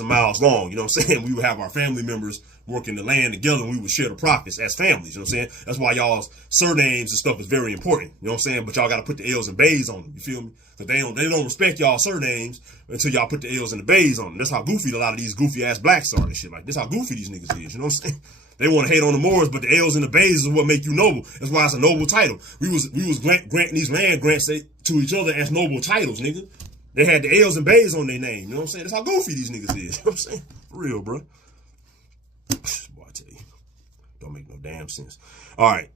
and miles long. You know what I'm saying? We would have our family members working the land together, and we would share the profits as families. You know what I'm saying? That's why y'all's surnames and stuff is very important. You know what I'm saying? But y'all got to put the L's and bays on them. You feel me? Because they don't respect y'all surnames until y'all put the L's and the bays on them. That's how goofy a lot of these goofy ass blacks are and shit. Like, this how goofy these niggas is. You know what I'm saying? They want to hate on the Moors, but the L's and the bays is what make you noble. That's why it's a noble title. We was granting these land grants to each other as noble titles, nigga. They had the L's and bays on their name. You know what I'm saying? That's how goofy these niggas is. You know what I'm saying? For real, bro. Boy, I tell you. Don't make no damn sense. All right.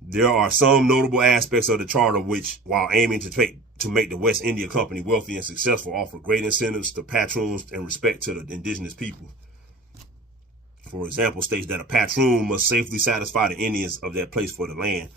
There are some notable aspects of the charter which, while aiming to make the West India Company wealthy and successful, offer great incentives to patroons and respect to the indigenous people. For example, states that a patroon must safely satisfy the Indians of that place for the land,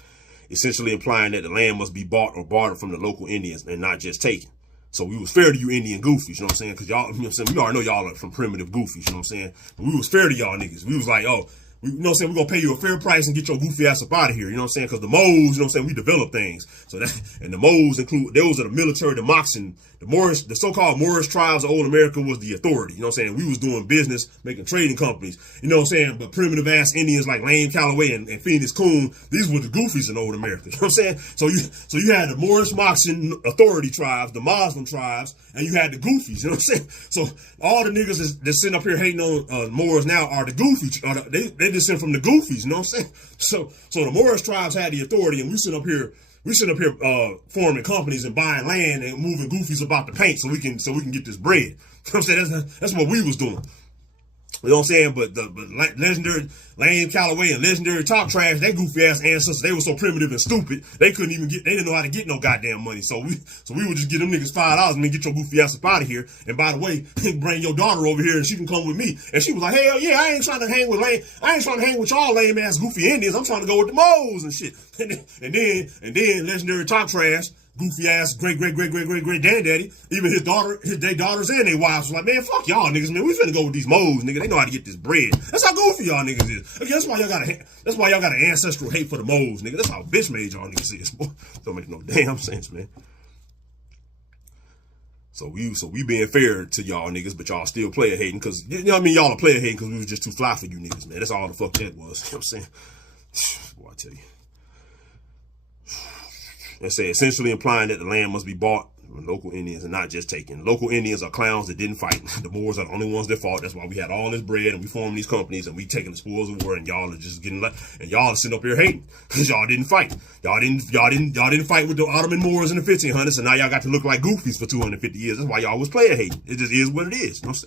essentially implying that the land must be bought or bartered from the local Indians and not just taken. So we was fair to you Indian goofies, you know what I'm saying? Because y'all, you know what I'm saying, we already know y'all are from primitive goofies, you know what I'm saying? But we was fair to y'all niggas. We was like, oh, you know what I'm saying, we're going to pay you a fair price and get your goofy ass up out of here, you know what I'm saying? Because the Moors, you know what I'm saying, we develop things. So that, and the Moors include, those are the military, the Moxen, the Moorish, the so-called Moorish tribes of old America was the authority, you know what I'm saying? We was doing business, making trading companies, you know what I'm saying? But primitive ass Indians like Lane Calloway and Phoenix Coon, these were the goofies in old America, you know what I'm saying? So you had the Moorish Moxen authority tribes, the Muslim tribes, and you had the goofies, you know what I'm saying? So all the niggas that's sitting up here hating on Moors now are the goofies, they descend from the goofies, you know what I'm saying? So the Moorish tribes had the authority, and we sit up here forming companies and buying land and moving goofies about the paint so we can get this bread. You know what I'm saying? That's what we was doing. You know what I'm saying? But legendary Lane Calloway and legendary Talk Trash, that goofy ass ancestors, they were so primitive and stupid, they didn't know how to get no goddamn money. So we would just give them niggas $5 and then get your goofy ass up out of here. And by the way, bring your daughter over here and she can come with me. And she was like, hell yeah, I ain't trying to hang with y'all lame ass goofy Indians. I'm trying to go with the Moes and shit. And then legendary Talk Trash, goofy ass great granddaddy, even his daughters and their wives was like, man, fuck y'all niggas, man. We finna go with these Moes, nigga. They know how to get this bread. That's how goofy y'all niggas is. Okay, that's why y'all got an ancestral hate for the Moes, nigga. That's how bitch made y'all niggas is, boy. Don't make no damn sense, man. So we being fair to y'all niggas, but y'all still player hating, cause you know what I mean, y'all are player hating because we was just too fly for you niggas, man. That's all the fuck that was. You know what I'm saying? Boy, I tell you. They say essentially implying that the land must be bought from local Indians and not just taken. Local Indians are clowns that didn't fight. The Moors are the only ones that fought. That's why we had all this bread and we formed these companies and we taking the spoils of war, and y'all are just getting and y'all are sitting up here hating because y'all didn't fight. Y'all didn't fight with the Ottoman Moors in the 1500s, and now y'all got to look like goofies for 250 years. That's why y'all was player hating. It just is what it is. You know what I'm saying?